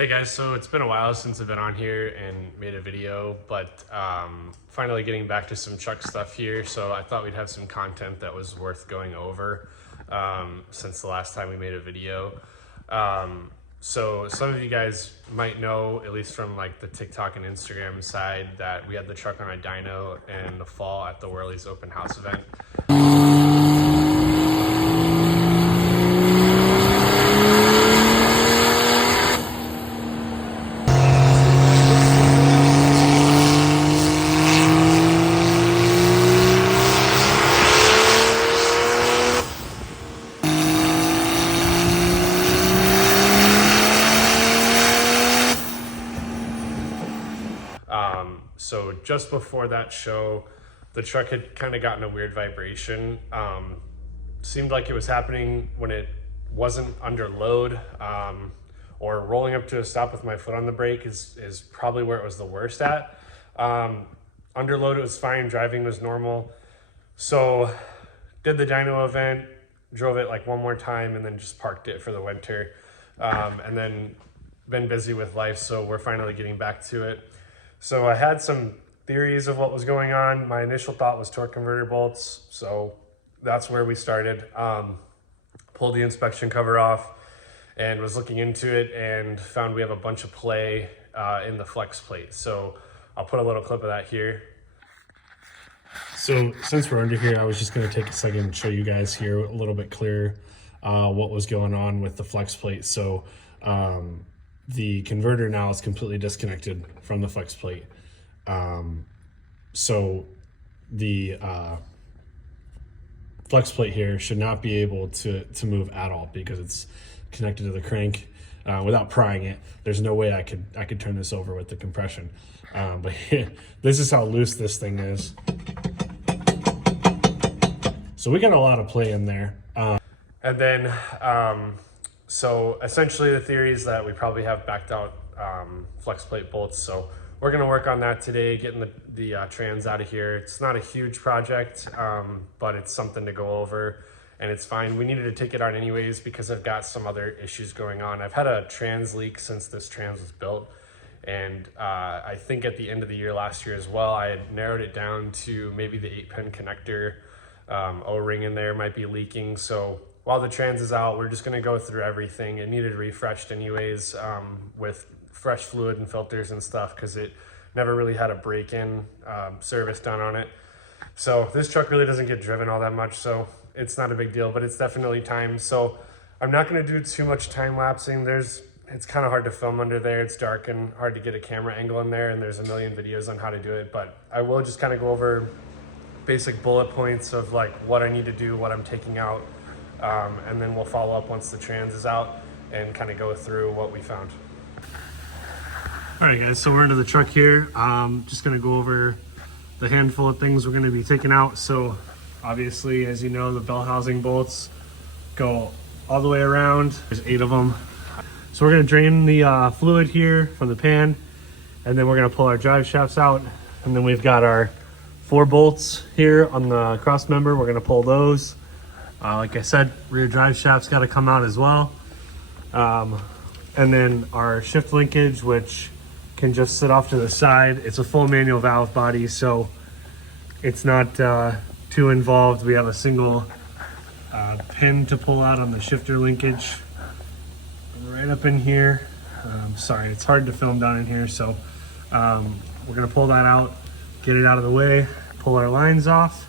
Hey guys, so it's been a while since I've been on here and made a video, but finally getting back to some truck stuff here. So I thought we'd have some content that was worth going over since the last time we made a video. So some of you guys might know, at least from like the TikTok and Instagram side, that we had the truck on a dyno in the fall at the Whirly's open house event. So just before that show, the truck had kind of gotten a weird vibration. Seemed like it was happening when it wasn't under load, or rolling up to a stop with my foot on the brake is probably where it was the worst at. Under load, it was fine. Driving was normal. So did the dyno event, drove it like one more time, and then just parked it for the winter. And then been busy with life, so we're finally getting back to it. So I had some theories of what was going on. My initial thought was torque converter bolts, so that's where we started. Pulled the inspection cover off and was looking into it and found we have a bunch of play in the flex plate. So I'll put a little clip of that here. So since we're under here, I was just going to take a second and show you guys here a little bit clearer what was going on with the flex plate. So the converter now is completely disconnected from the flex plate. So the flex plate here should not be able to move at all because it's connected to the crank. Without prying it, there's no way I could turn this over with the compression. But this is how loose this thing is. So we got a lot of play in there. And then, so essentially the theory is that we probably have backed out flex plate bolts. So we're gonna work on that today, getting the trans out of here. It's not a huge project, but it's something to go over and it's fine. We needed to take it out anyways because I've got some other issues going on. I've had a trans leak since this trans was built. And I think at the end of the year last year as well, I had narrowed it down to maybe the 8-pin connector O-ring in there might be leaking. So while the trans is out, we're just gonna go through everything. It needed refreshed anyways with fresh fluid and filters and stuff because it never really had a break-in service done on it. So this truck really doesn't get driven all that much, so it's not a big deal, but it's definitely time. So I'm not gonna do too much time lapsing. It's kind of hard to film under there. It's dark and hard to get a camera angle in there, and there's a million videos on how to do it, but I will just kind of go over basic bullet points of like what I need to do, what I'm taking out, and then we'll follow up once the trans is out and kind of go through what we found. All right guys, so we're into the truck here. Just gonna go over the handful of things we're gonna be taking out. So obviously, as you know, the bell housing bolts go all the way around. There's 8 of them. So we're gonna drain the fluid here from the pan, and then we're gonna pull our drive shafts out. And then we've got our 4 bolts here on the cross member. We're gonna pull those. Like I said, rear drive shaft's gotta come out as well. And then our shift linkage, which can just sit off to the side. It's a full manual valve body, so it's not too involved. We have a single pin to pull out on the shifter linkage right up in here. Sorry, it's hard to film down in here, so we're gonna pull that out, get it out of the way, pull our lines off,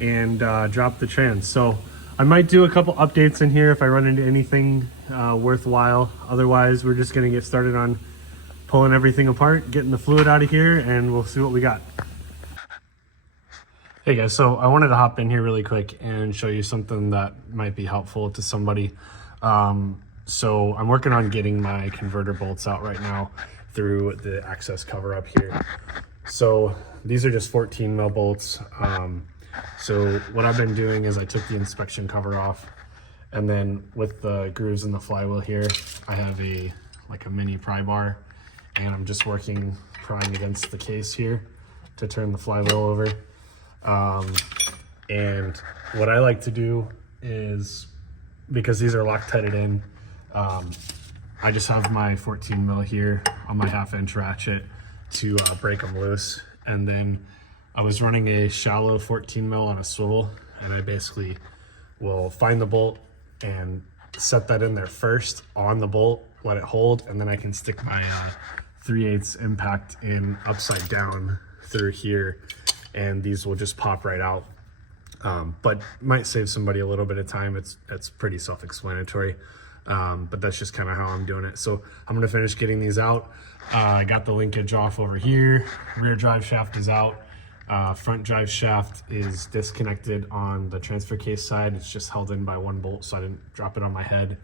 and drop the trans. So I might do a couple updates in here if I run into anything worthwhile. Otherwise, we're just gonna get started on pulling everything apart, getting the fluid out of here, and we'll see what we got. Hey guys, so I wanted to hop in here really quick and show you something that might be helpful to somebody. So I'm working on getting my converter bolts out right now through the access cover up here. So these are just 14 mil bolts. So what I've been doing is I took the inspection cover off, and then with the grooves in the flywheel here, I have a mini pry bar, and I'm just prying against the case here to turn the flywheel over. And what I like to do is, because these are Loctited in, I just have my 14 mil here on my 1/2 inch ratchet to break them loose. And then I was running a shallow 14 mil on a swivel, and I basically will find the bolt and set that in there first on the bolt, let it hold, and then I can stick my 3/8 impact in upside down through here, and these will just pop right out. But might save somebody a little bit of time. It's pretty self-explanatory, but that's just kind of how I'm doing it. So I'm gonna finish getting these out. I got the linkage off over here. Rear drive shaft is out. Front drive shaft is disconnected on the transfer case side. It's just held in by one bolt, so I didn't drop it on my head.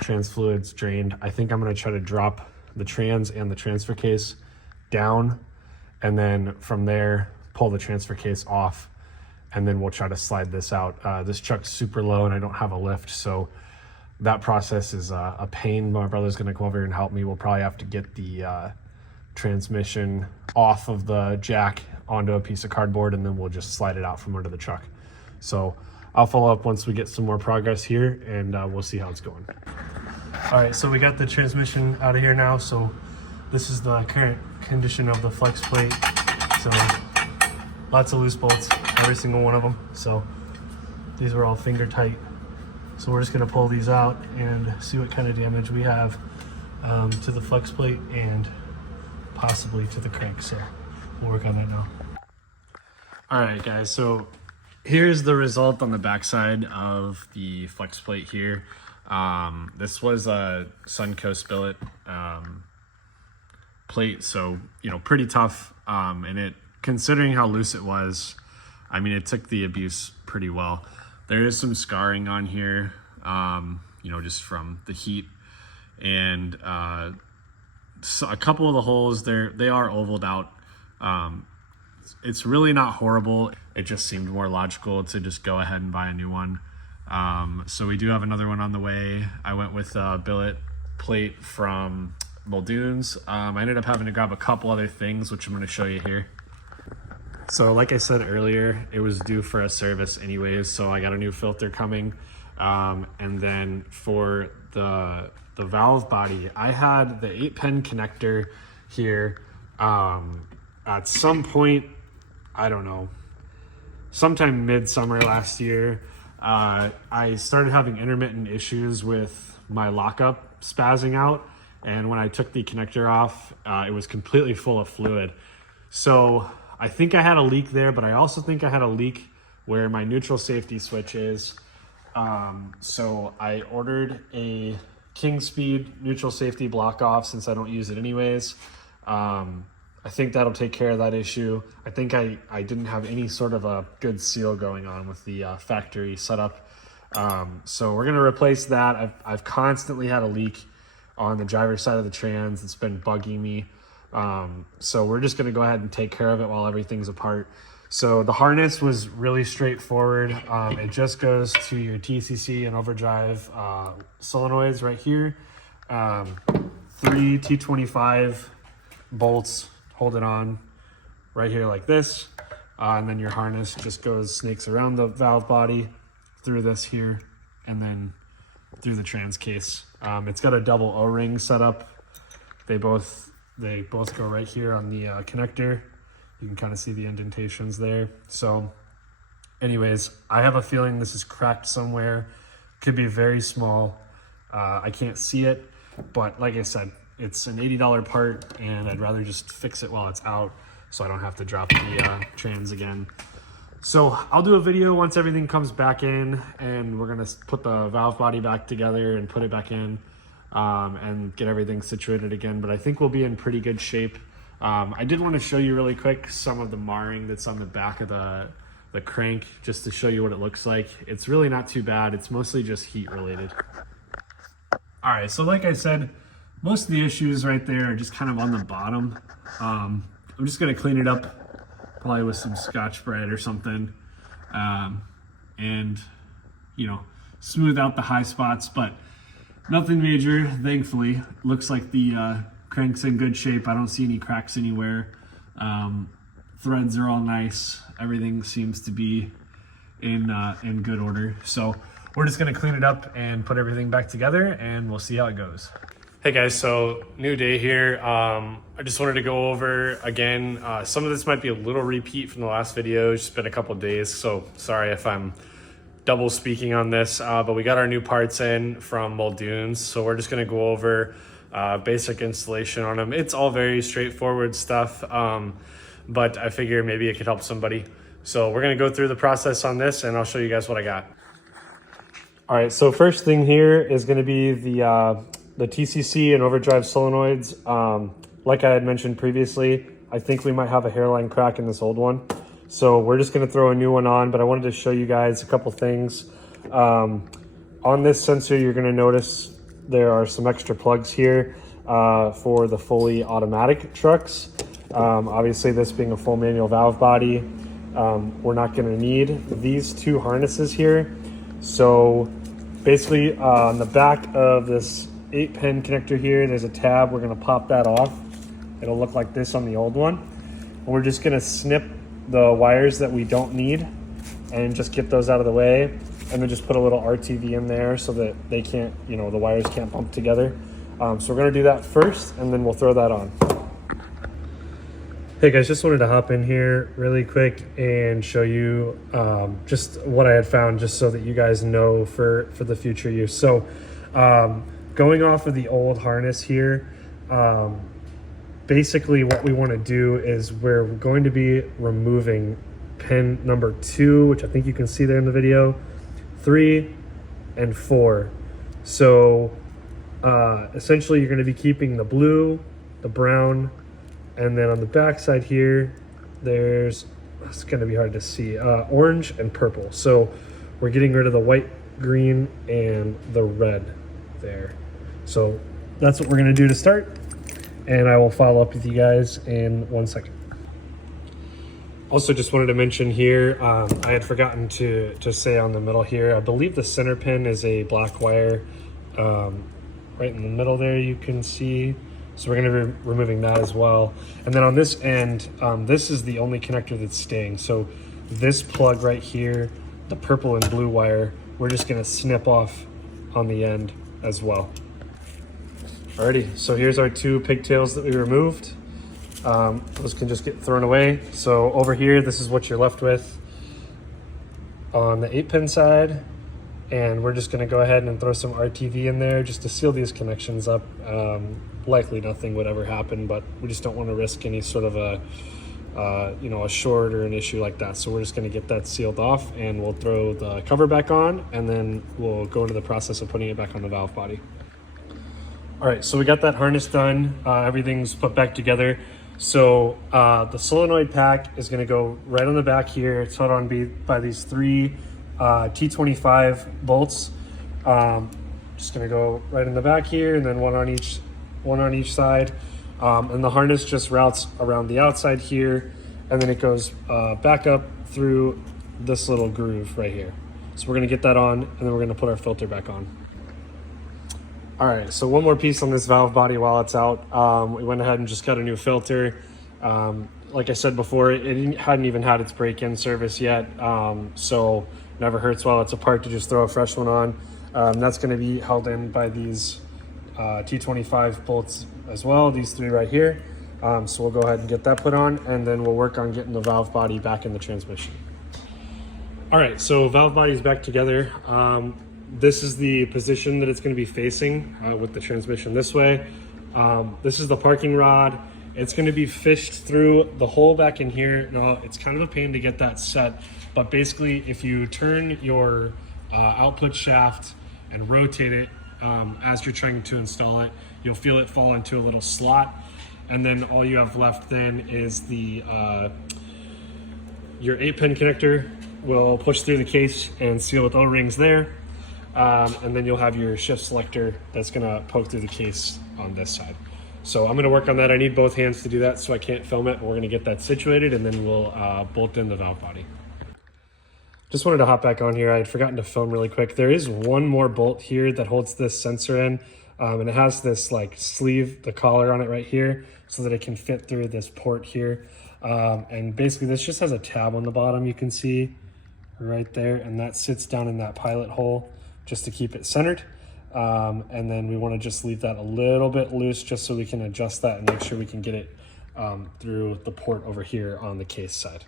Trans fluid's drained. I think I'm gonna try to drop the trans and the transfer case down, and then from there pull the transfer case off, and then we'll try to slide this out. This truck's super low and I don't have a lift, so that process is a pain. My brother's gonna come over here and help me. We'll probably have to get the transmission off of the jack onto a piece of cardboard, and then we'll just slide it out from under the truck. So I'll follow up once we get some more progress here, and we'll see how it's going. All right, so we got the transmission out of here now. So this is the current condition of the flex plate. So lots of loose bolts, every single one of them. So these were all finger tight. So we're just gonna pull these out and see what kind of damage we have to the flex plate and possibly to the crank. So we'll work on that now. All right, guys, so here's the result on the backside of the flex plate here. This was a Suncoast billet plate, so pretty tough, and it, considering how loose it was, I mean, it took the abuse pretty well. There is some scarring on here, just from the heat, and so a couple of the holes they are ovaled out. It's really not horrible. It just seemed more logical to just go ahead and buy a new one. So we do have another one on the way. I went with a billet plate from Muldoon's. I ended up having to grab a couple other things, which I'm going to show you here. So like I said earlier, it was due for a service anyways, so I got a new filter coming. And then for the valve body, I had the 8-pin connector here. At some point, I don't know, sometime mid-summer last year, I started having intermittent issues with my lockup spazzing out, and when I took the connector off, it was completely full of fluid. So I think I had a leak there, but I also think I had a leak where my neutral safety switch is. So I ordered a King Speed neutral safety block off, since I don't use it anyways. I think that'll take care of that issue. I think I didn't have any sort of a good seal going on with the factory setup. So we're gonna replace that. I've constantly had a leak on the driver's side of the trans. It's been bugging me. So we're just gonna go ahead and take care of it while everything's apart. So the harness was really straightforward. It just goes to your TCC and overdrive solenoids right here. 3 T25 bolts hold it on right here like this. And then your harness just snakes around the valve body through this here, and then through the trans case. It's got a double O-ring set up. They both go right here on the connector. You can kind of see the indentations there. So anyways, I have a feeling this is cracked somewhere. Could be very small. I can't see it, but like I said, it's an $80 part, and I'd rather just fix it while it's out so I don't have to drop the trans again. So I'll do a video once everything comes back in, and we're gonna put the valve body back together and put it back in and get everything situated again. But I think we'll be in pretty good shape. I did want to show you really quick some of the marring that's on the back of the crank, just to show you what it looks like. It's really not too bad. It's mostly just heat related. All right, so like I said, most of the issues right there are just kind of on the bottom. I'm just gonna clean it up, probably with some Scotch-Brite or something, and smooth out the high spots, but nothing major, thankfully. Looks like the crank's in good shape. I don't see any cracks anywhere. Threads are all nice. Everything seems to be in good order. So we're just gonna clean it up and put everything back together, and we'll see how it goes. Hey guys, so new day here. I just wanted to go over again, some of this might be a little repeat from the last video. It's just been a couple days, so sorry if I'm double speaking on this, but we got our new parts in from Muldoon's, so we're just gonna go over basic installation on them. It's all very straightforward stuff, but I figure maybe it could help somebody. So we're gonna go through the process on this and I'll show you guys what I got. All right, so first thing here is gonna be the TCC and overdrive solenoids. Like I had mentioned previously, I think we might have a hairline crack in this old one. So we're just gonna throw a new one on, but I wanted to show you guys a couple things. On this sensor, you're gonna notice there are some extra plugs here for the fully automatic trucks. Obviously this being a full manual valve body, we're not gonna need these two harnesses here. So basically on the back of this 8-pin connector here, there's a tab. We're gonna pop that off. It'll look like this on the old one. And we're just gonna snip the wires that we don't need and just get those out of the way, and then just put a little RTV in there so that they can't, the wires can't bump together. So we're gonna do that first and then we'll throw that on. Hey guys, just wanted to hop in here really quick and show you just what I had found, just so that you guys know for the future use. So going off of the old harness here, basically what we want to do is we're going to be removing pin number 2, which I think you can see there in the video, 3 and 4. So essentially you're going to be keeping the blue, the brown, and then on the back side here, it's going to be hard to see, orange and purple. So we're getting rid of the white, green, and the red there. So that's what we're going to do to start, and I will follow up with you guys in 1 second. Also just wanted to mention here, I had forgotten to say on the middle here, I believe the center pin is a black wire right in the middle there, you can see. So we're going to be removing that as well. And then on this end, this is the only connector that's staying. So this plug right here, the purple and blue wire, we're just going to snip off on the end as well. Alrighty, so here's our 2 pigtails that we removed. Those can just get thrown away. So over here, this is what you're left with on the 8-pin side. And we're just gonna go ahead and throw some RTV in there just to seal these connections up. Likely nothing would ever happen, but we just don't want to risk any sort of a short or an issue like that. So we're just gonna get that sealed off, and we'll throw the cover back on, and then we'll go into the process of putting it back on the valve body. All right, so we got that harness done. Everything's put back together. So the solenoid pack is gonna go right on the back here. It's held on by these 3 T25 bolts. Just gonna go right in the back here, and then one on each side. And the harness just routes around the outside here, and then it goes back up through this little groove right here. So we're gonna get that on, and then we're gonna put our filter back on. All right, so one more piece on this valve body while it's out. We went ahead and just got a new filter. Like I said before, it hadn't even had its break-in service yet, so never hurts while it's apart to just throw a fresh one on. That's gonna be held in by these T25 bolts as well, these 3 right here. So we'll go ahead and get that put on, and then we'll work on getting the valve body back in the transmission. All right, so valve body is back together. This is the position that it's going to be facing with the transmission this way. This is the parking rod. It's going to be fished through the hole back in here. Now, it's kind of a pain to get that set, but basically if you turn your output shaft and rotate it as you're trying to install it, you'll feel it fall into a little slot, and then all you have left then is your 8-pin connector will push through the case and seal with O-rings there. And then you'll have your shift selector that's gonna poke through the case on this side. So I'm gonna work on that. I need both hands to do that, so I can't film it. We're gonna get that situated, and then we'll bolt in the valve body. Just wanted to hop back on here. I had forgotten to film really quick. There is one more bolt here that holds this sensor in, and it has this like sleeve, the collar on it right here, so that it can fit through this port here. And basically this just has a tab on the bottom, you can see right there, and that sits down in that pilot hole just to keep it centered. And then we want to just leave that a little bit loose just so we can adjust that and make sure we can get it through the port over here on the case side.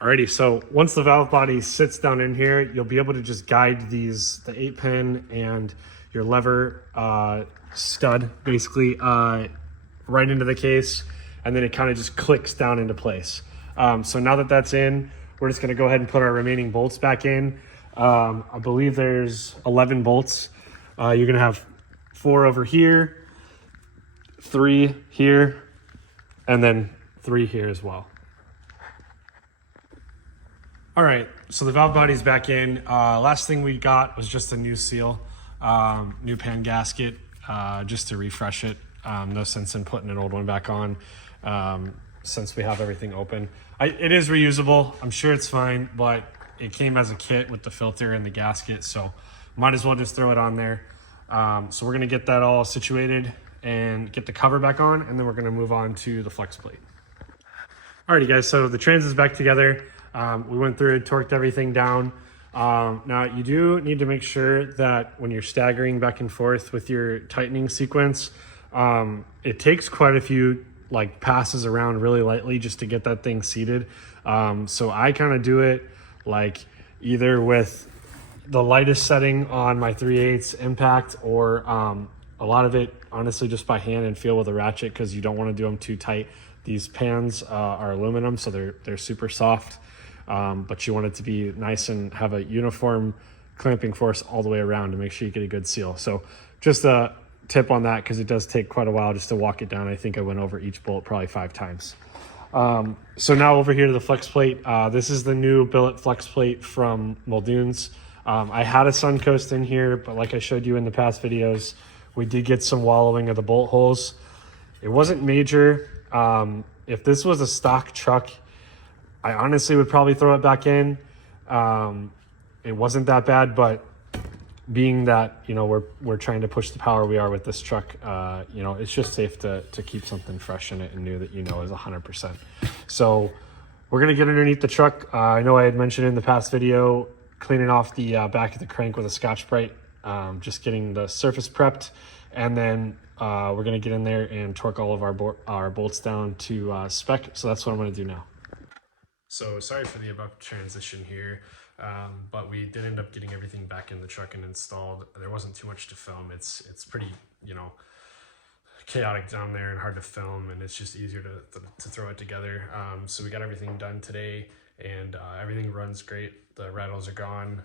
Alrighty, so once the valve body sits down in here, you'll be able to just guide the 8-pin and your lever stud basically right into the case, and then it kind of just clicks down into place. So now that that's in, we're just gonna go ahead and put our remaining bolts back in. I believe there's 11 bolts. You're gonna have 4 over here, 3 here, and then 3 here as well. All right, so the valve body's back in. Last thing we got was just a new seal, new pan gasket, just to refresh it. No sense in putting an old one back on since we have everything open. It is reusable. I'm sure it's fine, but it came as a kit with the filter and the gasket, so might as well just throw it on there. So we're gonna get that all situated and get the cover back on, and then we're gonna move on to the flex plate. Alrighty guys, so the trans is back together. We went through it, torqued everything down. Now you do need to make sure that when you're staggering back and forth with your tightening sequence, it takes quite a few passes around really lightly just to get that thing seated. So I kind of do it either with the lightest setting on my 3/8 impact, or a lot of it honestly just by hand and feel with a ratchet, because you don't want to do them too tight. These pans are aluminum, so they're super soft, but you want it to be nice and have a uniform clamping force all the way around to make sure you get a good seal. So just a tip on that, because it does take quite a while just to walk it down. I think I went over each bolt probably 5 times. So now over here to the flex plate. This is the new billet flex plate from Muldoon's. I had a Suncoast in here, but like I showed you in the past videos, we did get some wallowing of the bolt holes. It wasn't major. If this was a stock truck, I honestly would probably throw it back in. It wasn't that bad, but being that, we're trying to push the power we are with this truck, it's just safe to keep something fresh in it and new that is 100%. So we're gonna get underneath the truck. I know I had mentioned in the past video, cleaning off the back of the crank with a Scotch-Brite, just getting the surface prepped, and then we're gonna get in there and torque all of our bolts down to spec. So that's what I'm gonna do now. So sorry for the abrupt transition here, but we did end up getting everything back in the truck and installed. There wasn't too much to film. It's pretty, chaotic down there and hard to film, and it's just easier to throw it together. So we got everything done today, and everything runs great. The rattles are gone,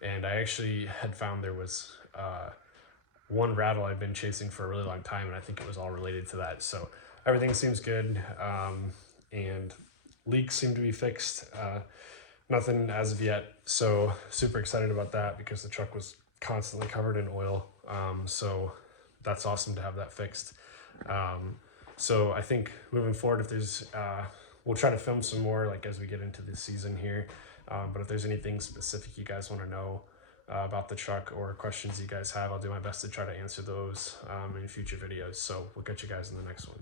and I actually had found there was one rattle I'd been chasing for a really long time, and I think it was all related to that. So everything seems good, and leaks seem to be fixed. Nothing as of yet, so super excited about that because the truck was constantly covered in oil. So that's awesome to have that fixed. So I think moving forward, if there's we'll try to film some more as we get into the season here, but if there's anything specific you guys want to know about the truck or questions you guys have, I'll do my best to try to answer those in future videos. So we'll catch you guys in the next one.